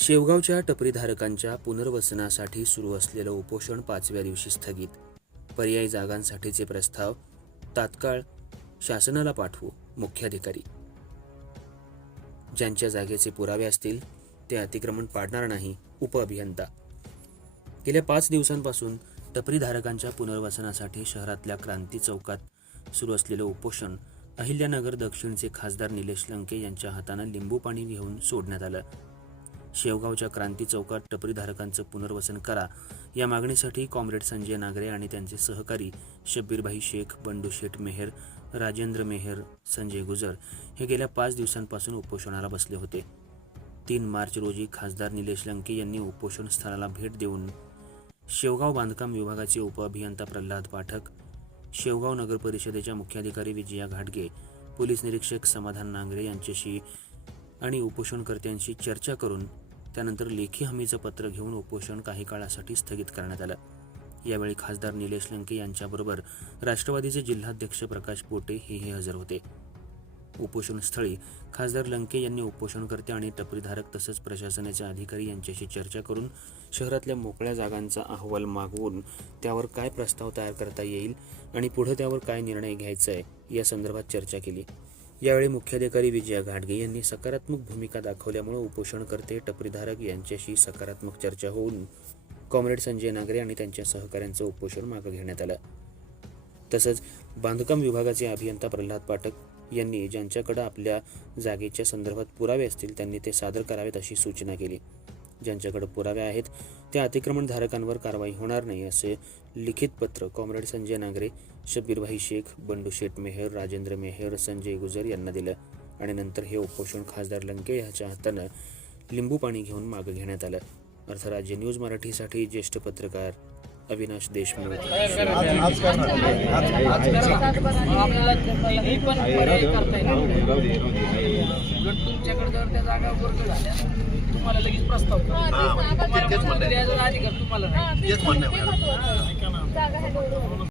शेवगावच्या टपरीधारकांच्या पुनर्वसनासाठी सुरू असलेलं उपोषण पाचव्या दिवशी स्थगित. पर्यायी जागांसाठीचे प्रस्ताव तात्काळ शासनाला पाठवू मुख्याधिकारी. ज्यांच्या जागेचे पुरावे असतील ते अतिक्रमण पाडणार नाही उपअभियंता गेल्या पाच दिवसांपासून टपरीधारकांच्या पुनर्वसनासाठी शहरातल्या क्रांती चौकात सुरू असलेलं उपोषण अहिल्यानगर दक्षिणचे खासदार निलेश लंके यांच्या हातानं लिंबू पाणी घेऊन सोडण्यात आलं. शेवगावच्या क्रांती चौकात टपरीधारकांचं पुनर्वसन करा. या मागणीसाठी कॉम्रेड संजय नागरे आणि त्यांचे सहकारी शब्बीरभाई शेख बंडू शेठ मेहर राजेंद्र मेहर संजय गुजर हे गेल्या पाच दिवसांपासून उपोषणाला बसले होते. तीन मार्च रोजी खासदार निलेश लंके यांनी उपोषण स्थळाला भेट देऊन शेवगाव बांधकाम विभागाचे उपअभियंता प्रल्हाद पाठक शेवगाव नगर परिषदेच्या मुख्याधिकारी विजया घाटगे पोलीस निरीक्षक समाधान नांगरे यांच्याशी आणि उपोषणकर्त्यांशी चर्चा करून त्यानंतर लेखी हमीचं पत्र घेऊन उपोषण काही काळासाठी स्थगित करण्यात आलं. यावेळी खासदार निलेश लंके यांच्याबरोबर राष्ट्रवादीचे जिल्हाध्यक्ष प्रकाश पोटे हेही हजर होते. उपोषणस्थळी खासदार लंके यांनी उपोषणकर्ते आणि टपरीधारक तसंच प्रशासनाचे अधिकारी यांच्याशी चर्चा करून शहरातल्या मोकळ्या जागांचा अहवाल मागवून त्यावर काय प्रस्ताव तयार करता येईल आणि पुढे त्यावर काय निर्णय घ्यायचा आहे या संदर्भात चर्चा केली. यावेळी मुख्याधिकारी विजया घाटगे यांनी सकारात्मक भूमिका दाखवल्यामुळे उपोषणकर्ते टपरीधारक यांच्याशी सकारात्मक चर्चा होऊन कॉम्रेड संजय नागरे आणि त्यांच्या सहकाऱ्यांचं उपोषण मागं घेण्यात आलं. तसंच बांधकाम विभागाचे अभियंता प्रल्हाद पाठक यांनी ज्यांच्याकडे आपल्या जागेच्या संदर्भात पुरावे असतील त्यांनी ते सादर करावेत अशी सूचना केली. ज्यांच्याकडे पुरावे आहेत त्या अतिक्रमणधारकांवर कारवाई होणार नाही असे लिखित पत्र कॉम्रेड संजय नागरे शब्बीरभाई शेख बंडू शेठ मेहर राजेंद्र मेहर संजय गुजर यांना दिलं. आणि नंतर हे उपोषण खासदार लंके यांच्या हातानं लिंबू पाणी घेऊन मागं घेण्यात आलं. अर्थराज्य न्यूज मराठीसाठी ज्येष्ठ पत्रकार अविनाश देशमुख. आपल्याला उलट तुमच्याकडे जर त्या जागा वर्ग झाल्या तुम्हाला लगेच प्रस्ताव करू. तुम्हाला मंजुरी द्यायचा अधिकार तुम्हाला नाही तेच म्हणणं आहे मॅडम. जागा आहे